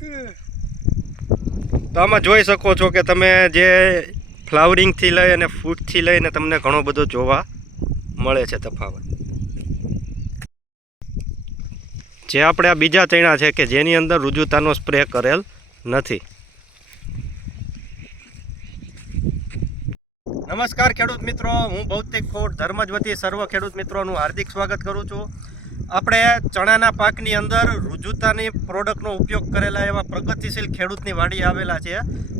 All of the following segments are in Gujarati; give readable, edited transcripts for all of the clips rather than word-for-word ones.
તો આમાં જોઈ શકો છો કે તમે જે ફ્લાવરિંગથી લઈ અને ફૂટથી લઈને તમને ઘણો બધો જોવા મળે છે તફાવત. જે આપણે આ બીજા ચણા છે કે જેની અંદર રુજુતાનો સ્પ્રે કરેલ નથી. નમસ્કાર ખેડૂત મિત્રો, હું ભૌતિક ફૂડ ધર્મજ વતી સર્વ ખેડૂત મિત્રોનું હાર્દિક સ્વાગત કરું છું. આપણે ચણાના પાકની અંદર રુજુતાની પ્રોડક્ટનો ઉપયોગ કરેલા એવા પ્રગતિશીલ ખેડૂતની વાડી આવેલા છે.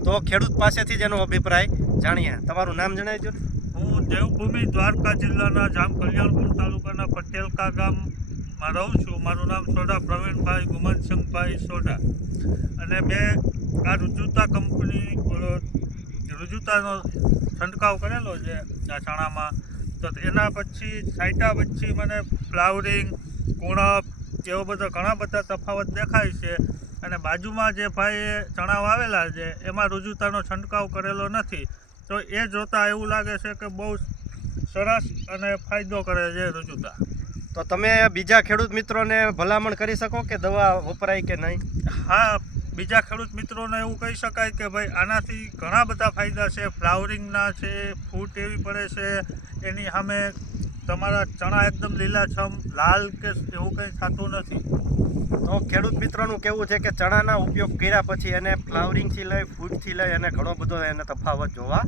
તો ખેડૂત પાસેથી જ એનો અભિપ્રાય જાણીએ. તમારું નામ જણાવજો. હું દેવભૂમિ દ્વારકા જિલ્લાના જામ કલ્યાણપુર તાલુકાના પટેલકા ગામમાં રહું છું. મારું નામ સોઢા પ્રવીણભાઈ ગુમનસિંહભાઈ સોઢા, અને મેં આ રુજુતા કંપની રુજુતાનો છંટકાવ કરેલો છે આ ચણામાં. તો એના પછી છાંટ્યા પછી મને ફ્લાવરિંગ, કુણપ એવો બધા ઘણા બધા તફાવત દેખાય છે. અને બાજુમાં જે ભાઈએ ચણા વાવેલા છે એમાં રુજુતાનો છંટકાવ કરેલો નથી. તો એ જોતાં એવું લાગે છે કે બહુ સરસ અને ફાયદો કરે છે રુજુતા. તો તમે બીજા ખેડૂત મિત્રોને ભલામણ કરી શકો કે દવા વપરાય કે નહીં? હા, બીજા ખેડૂત મિત્રોને એવું કહી શકાય કે ભાઈ આનાથી ઘણા બધા ફાયદા છે. ફ્લાવરિંગના છે, ફૂટ એવી પડે છે, એની સામે તમારા ચણા એકદમ લીલાછમ લાલ કે એવું કંઈ થતું નથી. તો ખેડૂત મિત્રોનું કહેવું છે કે ચણાના ઉપયોગ કર્યા પછી એને ફ્લાવરિંગથી લઈ ફૂટથી લઈ અને ઘણો બધો એને તફાવત જોવા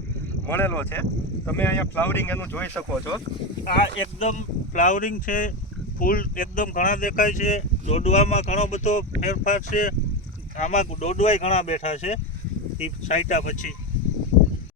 મળેલો છે. તમે અહીંયા ફ્લાવરિંગ એનું જોઈ શકો છો. આ એકદમ ફ્લાવરિંગ છે, ફૂલ એકદમ ઘણા દેખાય છે, દોડવામાં ઘણો બધો ફેરફાર છે. આમાં દોડવાય ઘણા બેઠા છે એ છાંટ્યા પછી.